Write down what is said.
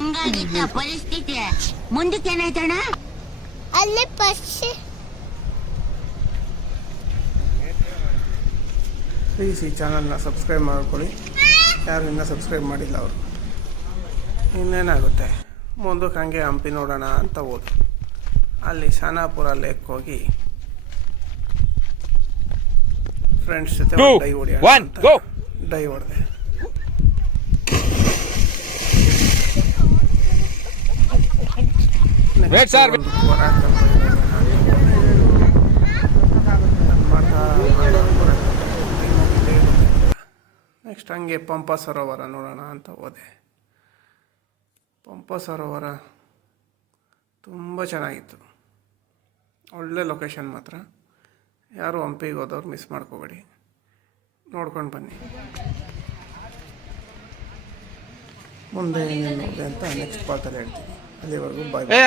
ಹಿಂಗಾಗಿತ್ತ ಪರಿಸ್ಥಿತಿ. ಮುಂದಕ್ಕೆ ಏನಾಯ್ತಣ್ಣ? ಅಲ್ಲೇ ಪಕ್ಷಿ. ಪ್ಲೀಸ್ ಈ ಚಾನಲ್ನ ಸಬ್ಸ್ಕ್ರೈಬ್ ಮಾಡ್ಕೊಳ್ಳಿ. ಯಾರು ಇನ್ನೂ ಸಬ್ಸ್ಕ್ರೈಬ್ ಮಾಡಿಲ್ಲ ಅವರು. ಇನ್ನೇನಾಗುತ್ತೆ, ಮುಂದಕ್ಕೆ ಹಂಗೆ ಹಂಪಿ ನೋಡೋಣ ಅಂತ ಹೋದ್ರು. ಅಲ್ಲಿ ಶಾನಾಪುರ ಲೇಕ್ ಹೋಗಿ ಫ್ರೆಂಡ್ಸ್ ಜೊತೆ ಡೈ ಹೊಡಿಯೋಣ ಅಂತ ಡೈ ಹೊಡೆದೆ. ನೆಕ್ಸ್ಟ್ ಹಂಗೆ ಪಂಪ ಸರೋವರ ನೋಡೋಣ ಅಂತ ಹೋದೆ. ಪಂಪ ಸರೋವರ ತುಂಬ ಚೆನ್ನಾಗಿತ್ತು, ಒಳ್ಳೆ ಲೊಕೇಶನ್ ಮಾತ್ರ. ಯಾರು ಹಂಪಿಗೆ ಹೋದವ್ರು ಮಿಸ್ ಮಾಡ್ಕೋಬೇಡಿ, ನೋಡ್ಕೊಂಡು ಬನ್ನಿ. ಮುಂದೆ ಏನೇನು ಹೋದೆ ಅಂತ ನೆಕ್ಸ್ಟ್ ಪಾರ್ಟಲ್ಲಿ ಹೇಳ್ತೀನಿ. ಅಲ್ಲಿವರೆಗೂ ಬಾಯ್ ಬಾಯ್.